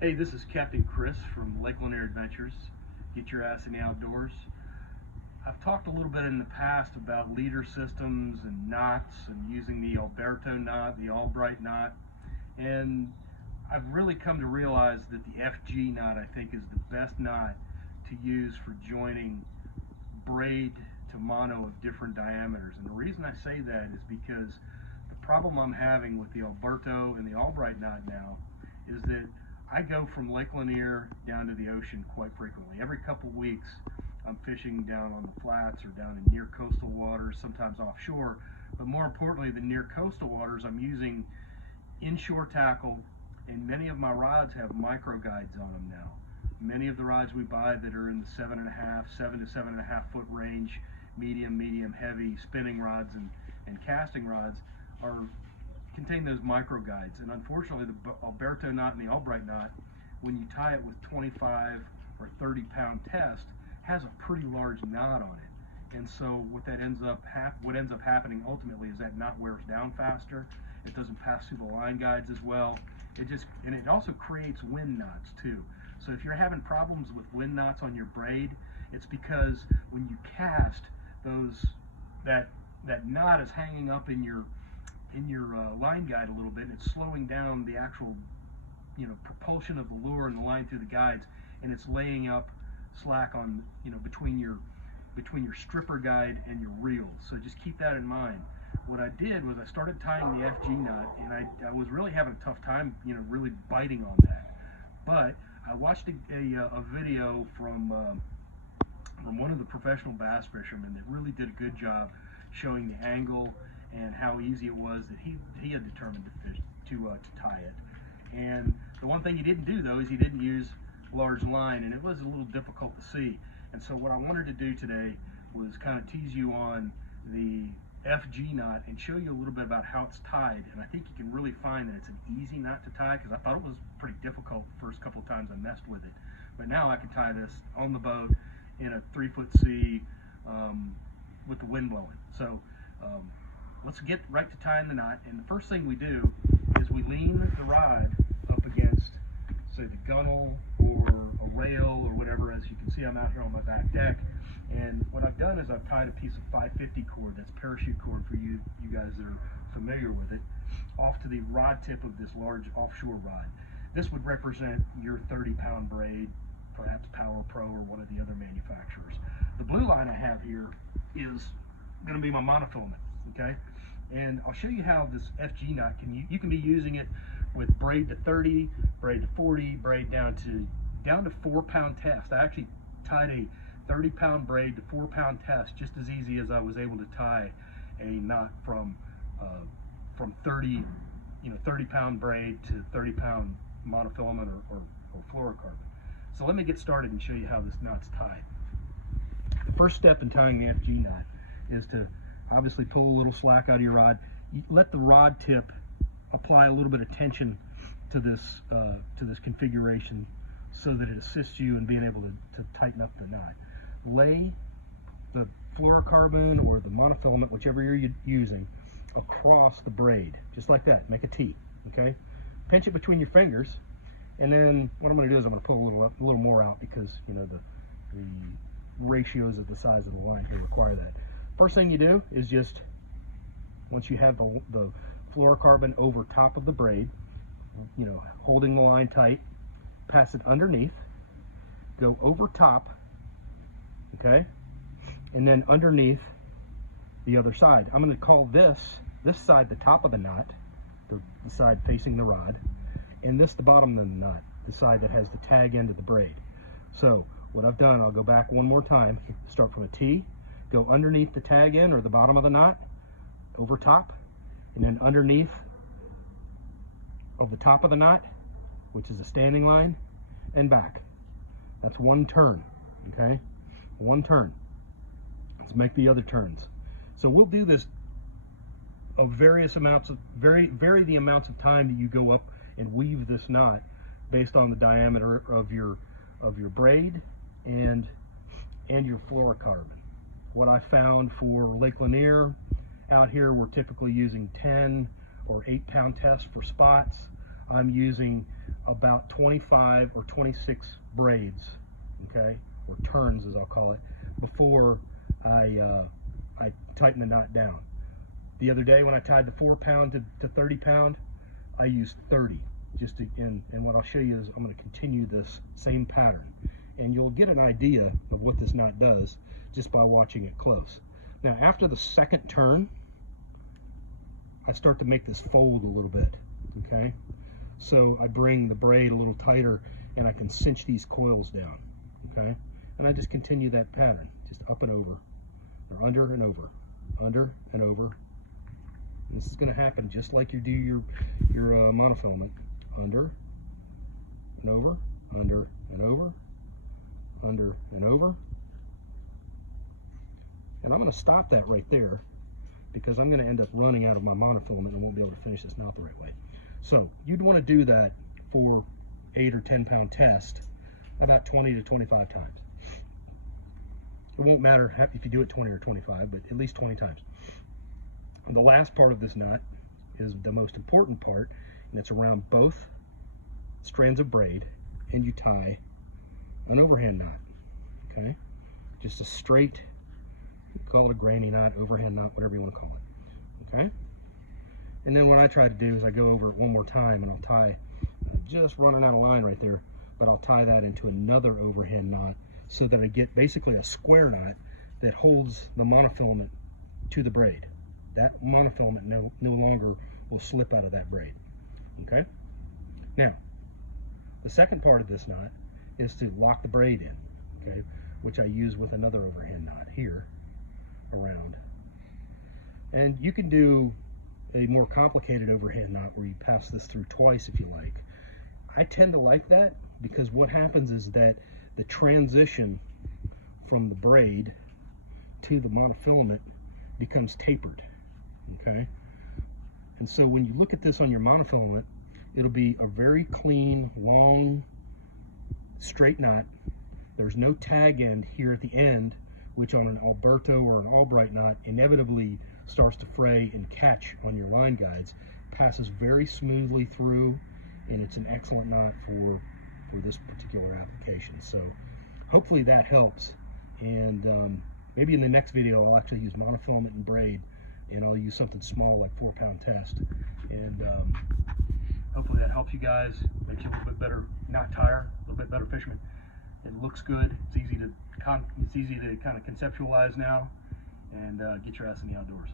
Hey, this is Captain Chris from Lake Lanier Adventures. Get your ass in the outdoors. I've talked a little bit in the past about leader systems and knots and using the Alberto knot, the Albright knot, and I've really come to realize that the FG knot, I think, is the best knot to use for joining braid to mono of different diameters. And the reason I say that is because the problem I'm having with the Alberto and the Albright knot now is that I go from Lake Lanier down to the ocean quite frequently. Every couple weeks I'm fishing down on the flats or down in near coastal waters, sometimes offshore, but more importantly, the near coastal waters, I'm using inshore tackle, and many of my rods have micro guides on them now. Many of the rods we buy that are in the 7 to 7.5 foot range, medium, heavy spinning rods and casting rods contain those micro guides. And unfortunately, the Alberto knot and the Albright knot, when you tie it with 25 or 30 pound test, has a pretty large knot on it. And so what ends up happening ultimately is that knot wears down faster. It doesn't pass through the line guides as well. And it also creates wind knots too. So if you're having problems with wind knots on your braid, it's because when you cast that knot is hanging up in your line guide a little bit, and it's slowing down the actual propulsion of the lure and the line through the guides, and it's laying up slack on between your stripper guide and your reel. So just keep that in mind. What I did was I started tying the FG knot, and I was really having a tough time really biting on that. But I watched a video from one of the professional bass fishermen that really did a good job showing the angle and how easy it was that he had determined to tie it. And the one thing he didn't do though is he didn't use large line, and it was a little difficult to see. And so what I wanted to do today was kind of tease you on the FG knot and show you a little bit about how it's tied. And I think you can really find that it's an easy knot to tie, because I thought it was pretty difficult the first couple of times I messed with it. But now I can tie this on the boat in a 3-foot sea with the wind blowing. So let's get right to tying the knot. And the first thing we do is we lean the rod up against, say, the gunnel or a rail or whatever. As you can see, I'm out here on my back deck, and what I've done is I've tied a piece of 550 cord, that's parachute cord for you guys that are familiar with it, off to the rod tip of this large offshore rod. This would represent your 30-pound braid, perhaps Power Pro or one of the other manufacturers. The blue line I have here is going to be my monofilament, okay? And I'll show you how this FG knot you can be using it with braid to 30, braid to 40, braid down to 4-pound test. I actually tied a 30-pound braid to 4-pound test just as easy as I was able to tie a knot from 30-pound braid to 30-pound monofilament or fluorocarbon. So let me get started and show you how this knot's tied. The first step in tying the FG knot is to obviously pull a little slack out of your rod. You let the rod tip apply a little bit of tension to this configuration so that it assists you in being able to tighten up the knot. Lay the fluorocarbon or the monofilament, whichever you're using, across the braid, just like that. Make a T, okay? Pinch it between your fingers, and then what I'm going to do is I'm going to pull a little more out, because the ratios of the size of the line here require that. First thing you do is just, once you have the fluorocarbon over top of the braid, holding the line tight, pass it underneath, go over top, okay, and then underneath the other side. I'm going to call this side the top of the knot, the side facing the rod, and this the bottom of the knot, the side that has the tag end of the braid. So what I've done, I'll go back one more time, start from a T, go underneath the tag end or the bottom of the knot, over top, and then underneath of the top of the knot, which is a standing line, and back. That's one turn, okay? One turn. Let's make the other turns. So we'll do this of various amounts of, vary the amounts of time that you go up and weave this knot based on the diameter of your braid and your fluorocarbon. What I found for Lake Lanier, out here we're typically using 10 or 8-pound tests for spots. I'm using about 25 or 26 braids, okay, or turns as I'll call it, before I tighten the knot down. The other day when I tied the 4 pound to 30 pound, I used 30. Just to, and what I'll show you is I'm going to continue this same pattern, and you'll get an idea of what this knot does just by watching it close. Now after the second turn, I start to make this fold a little bit, okay? So I bring the braid a little tighter and I can cinch these coils down, okay? And I just continue that pattern, just up and over, or under and over, under and over. And this is going to happen just like you do your monofilament. Under and over, under and over, under and over. And I'm going to stop that right there because I'm going to end up running out of my monofilament and won't be able to finish this knot the right way. So you'd want to do that for 8 or 10 pound test about 20 to 25 times. It won't matter if you do it 20 or 25, but at least 20 times. And the last part of this knot is the most important part, and it's around both strands of braid, and you tie an overhand knot, okay? Just a straight, call it a granny knot, overhand knot, whatever you want to call it, okay? And then what I try to do is I go over it one more time and I'll tie, just running out of line right there, but I'll tie that into another overhand knot so that I get basically a square knot that holds the monofilament to the braid. That monofilament no longer will slip out of that braid, okay? Now, the second part of this knot is to lock the braid in, okay, which I use with another overhand knot here around. And you can do a more complicated overhand knot where you pass this through twice if you like. I tend to like that because what happens is that the transition from the braid to the monofilament becomes tapered, okay? And so when you look at this on your monofilament, it'll be a very clean, long, straight knot. There's no tag end here at the end, which on an Alberto or an Albright knot inevitably starts to fray and catch on your line guides. Passes very smoothly through, and it's an excellent knot for this particular application. So hopefully that helps, and maybe in the next video I'll actually use monofilament and braid, and I'll use something small like 4 pound test, and hopefully that helps you guys, makes you a little bit better knot tire, a little bit better fisherman. It looks good. It's easy to kind of conceptualize now, and get your ass in the outdoors.